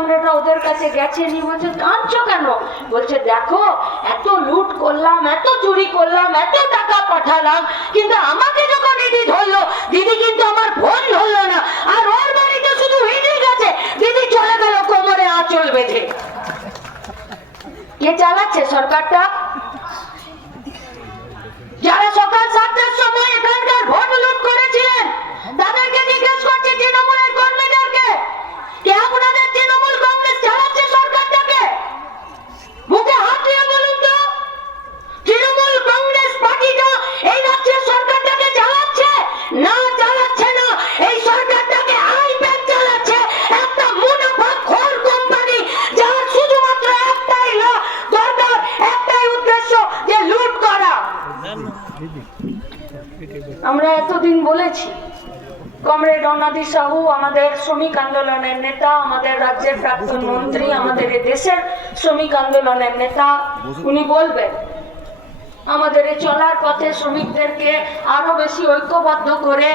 কমরেডরা ওদের কাছে গেছে, নিয়ে বলছে, কাঁদছো কেন? বলছে, দেখো, এত লুট করলাম, এত চুরি করলাম, এত টাকা পাঠালাম, কিন্তু আমাকে যখন দিদি ধরলো, দিদি কিন্তু আমার ফোন ধরলো না, আর ওর বাড়িতে শুধু ইডি গেছে, দিদি চলে গেল কোমরে আঁচল বেঁধে। কে চালাচ্ছে সরকারটা? যারা সকাল সাতটার সময় এতদিন বলেছি, কমরেড অনাদি সাহু আমাদের শ্রমিক আন্দোলনের নেতা, আমাদের রাজ্যের প্রাক্তন মন্ত্রী, আমাদের দেশের শ্রমিক আন্দোলনের নেতা। উনি বলবেন আমাদের এই চলার পথে শ্রমিকদেরকে আরও বেশি ঐক্যবদ্ধ করে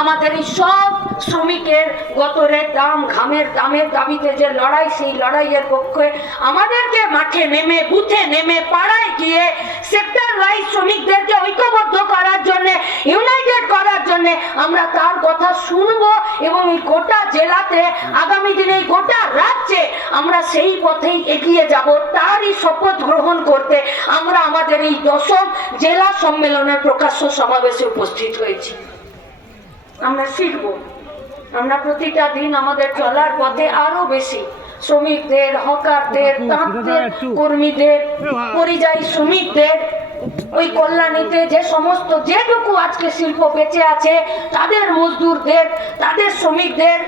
আমাদের এই সব শ্রমিকের গতরের দাম, ঘামের দামের দাবিতে যে লড়াই, সেই লড়াইয়ের পক্ষে আমাদেরকে মাঠে নেমে, বুথে নেমে, পাড়ায় গিয়ে সেক্টর ওয়াইজ শ্রমিকদেরকে ঐক্যবদ্ধ করার জন্য ইউনাইটেড করার জন্য আমরা তার কথা শুনব এবং এই গোটা জেলাতে আগামী দিনে গোটা রাজ্যে আমরা সেই পথেই এগিয়ে যাব, তারই শপথ গ্রহণ করতে আমরা আমাদের এই দশম জেলা সম্মেলনের প্রকাশ্য সমাবেশে উপস্থিত হয়েছি। আমরা শিখব আমরা প্রতিটা দিন আমাদের চলার পথে আরও বেশি শ্রমিকদের হকারদের তাঁতদের কর্মীদের পরিযায়ী শ্রমিকদের ওই কল্যাণীতে যে সমস্ত যেটুকু আজকে শিল্প বেঁচে আছে, তাদের মজদুরদের, তাদের শ্রমিকদের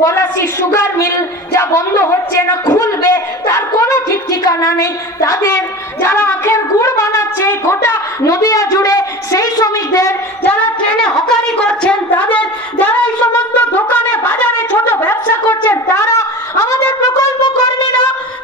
পলাশি সুগার মিল যা বন্ধ হচ্ছে না, খুলবে, তার কোনো ঠিক ঠিকানা নেই। তাদের যারা আখের গুড় বানাচ্ছে গোটা নদিয়া জুড়ে সেই শ্রমিকদের যারা ট্রেনে হকারি করছেন, তাদের যারা এই সমস্ত দোকানে, বাজারে ছোট ব্যবসা করছেন, তারা আমাদের প্রকল্প কর্মীরা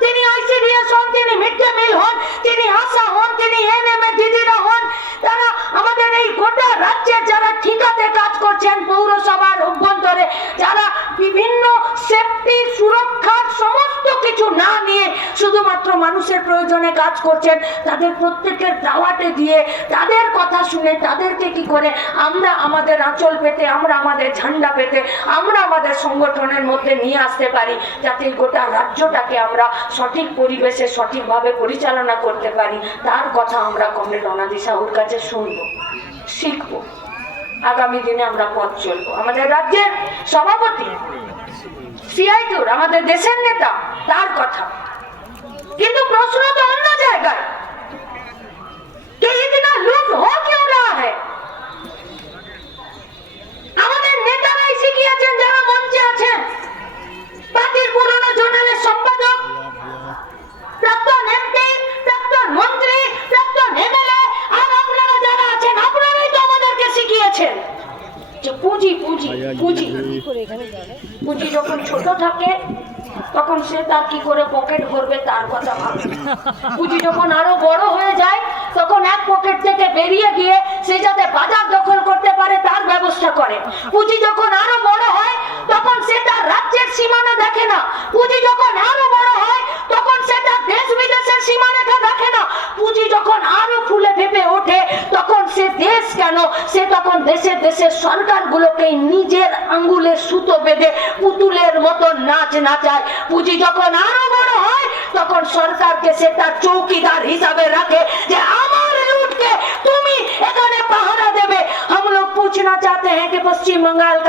তিনি আইসিডিএস হন, তিনি মিড ডে মিল হন, তিনি আশা হন, তিনি এনএমএ দিদিরা হন। তারা আমাদের এই গোটা রাজ্যে যারা ঠিকাতে কাজ করছেন পৌরসভার অভ্যন্তরে, যারা বিভিন্ন সেফটি সুরক্ষার সমস্ত কিছু না নিয়ে শুধুমাত্র মানুষের প্রয়োজনে কাজ করছেন, তাদের প্রত্যেকের দাওয়াতে দিয়ে তাদের কথা শুনে তাদেরকে কি করে আমরা আমাদের আঁচল পেতে, আমরা আমাদের ঝান্ডা পেতে, আমরা আমাদের সংগঠনের মধ্যে নিয়ে আসতে পারি, যাতে গোটা রাজ্যটাকে আমরা সঠিক পরিবেশে, সঠিকভাবে পরিচালনা করতে পারি? তার কথা আমরা কমরেড অনাদি সাহুর কাছে শুনব, শিখব। আগামী দিনে আমরা পথ চলবো। আমাদের রাজ্যের সভাপতি সিআইটুর আমাদের দেশের নেতা তার যে পুঁজি পুঁজি পুঁজি। পুঁজি যখন ছোট থাকে তখন সে তার কি করে পকেট ভরবে তার কথা ভাবে পুঁজি যখন আরও বড় হয়ে যায় তখন এক পকেট থেকে বেরিয়ে গিয়ে সে যাতে বাজার দখল করতে পারে তার ব্যবস্থা করে। পুঁজি যখন আরও বড় হয় তখন সে তার রাজ্যের সীমানা দেখে না। পুঁজি যখন আরও বড় হয় তখন সে তার দেশ বিদেশের সীমারেখা দেখে না। পুঁজি যখন আরও সে দেশ কেন সে তখন দেশের দেশের সরকারগুলোকে নিজের আঙ্গুলের সুতো বেঁধে পুতুলের মতো নাচ নাচায় পুঁজি যখন আরো বড় হয় তখন সরকারকে সে তার চৌকিদার হিসাবে রাখে যে আমার লুটকে তুমি এখানে পাহারা देवे हम लोग पूछना चाहते हैं कि पश्चिम बंगाल का